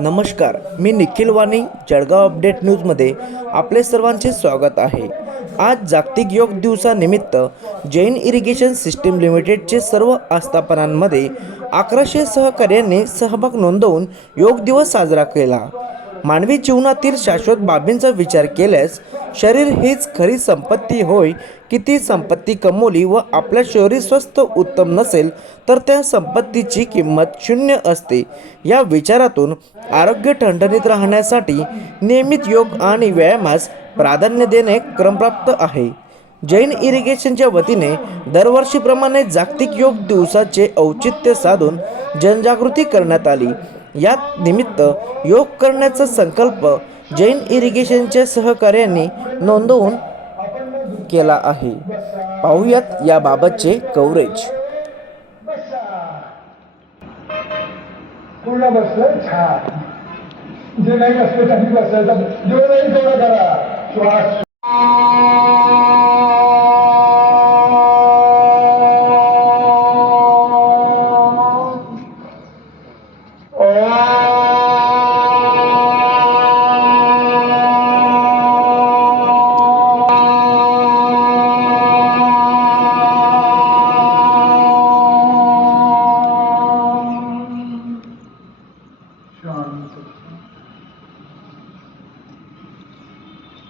नमस्कार मी निखिल वाणी जळगाव अपडेट न्यूजमध्ये आपले सर्वांचे स्वागत आहे. आज जागतिक योग दिवसानिमित्त जैन इरिगेशन सिस्टीम लिमिटेडचे सर्व आस्थापनांमध्ये अकराशे सहकार्यांनी सहभाग नोंदवून योग दिवस साजरा केला. मानवी जीवनातील शाश्वत बाबींचा विचार केल्यास शरीर हीच खरी संपत्ती होय की ती संपत्ती कमवली व आपल्या शरीर स्वस्थ उत्तम नसेल तर त्या संपत्तीची किंमत शून्य असते. या विचारातून आरोग्य ठणठणीत राहण्यासाठी नियमित योग आणि व्यायामास प्राधान्य देणे क्रमप्राप्त आहे. जैन इरिगेशनच्या वतीने दरवर्षीप्रमाणे जागतिक योग दिवसाचे औचित्य साधून जनजागृती करण्यात आली. यात निमित्त योग करण्याचा संकल्प जैन इरिगेशनच्या सहकार्याने नोंदवून केला आहे. पाहूयात याबाबतचे कव्हरेज. पूर्ण बसलं? छान. जे नाही बसलं त्यांनी बसायचं जेवढं नाही तेवढं करा. श्वास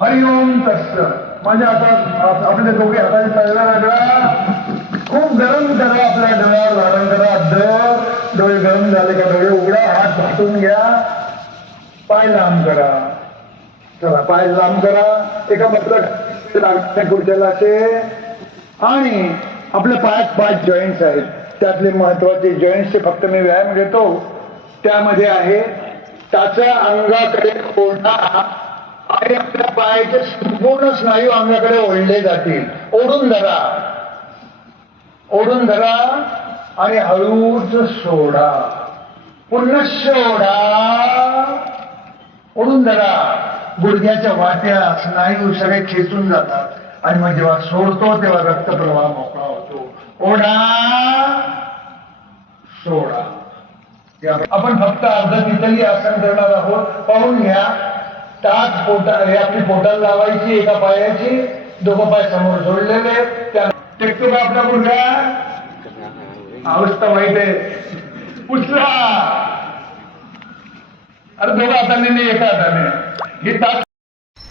हरिओम तस्त म्हणजे आता आपले डोके हाताने तळला लागला. खूप गरम करा आपल्या डोळ्यावर धारण करा. दर डोळे गरम झाले का डोळे उघडा हात झाटून घ्या. पाय लांब करा. चला पाय लांब करा. एका मधलं खुर्च्याला असे. आणि आपल्या पायात पाच जॉईंट्स आहेत. त्यातले महत्त्वाचे जॉईंट्सचे फक्त मी व्यायाम घेतो. त्यामध्ये आहे त्याच्या अंगाकडे हा आणि आपल्या पायाचे संपूर्ण स्नायू अंगाकडे ओढले जातील. ओढून धरा. ओढून धरा आणि हळूच सोडा. पुन्हा सोडा ओढून धरा. गुडघ्याच्या वाट्या स्नायू सगळे खेचून जातात. आणि मग जेव्हा सोडतो तेव्हा रक्तप्रवाह मोकळा होतो. ओढा. सोडा. आपण फक्त अर्ध तिथली आसन करणार आहोत. पाहून घ्या. टाच पोटा हे आपली पोटाला लावायची एका पायाची दोघं पाय समोर जोडलेले. त्या टेकतो का आपला मुलगा. अवस्था माहीत आहे. उचला अरे दोघं हाताने नाही एका हाताने. ही टाच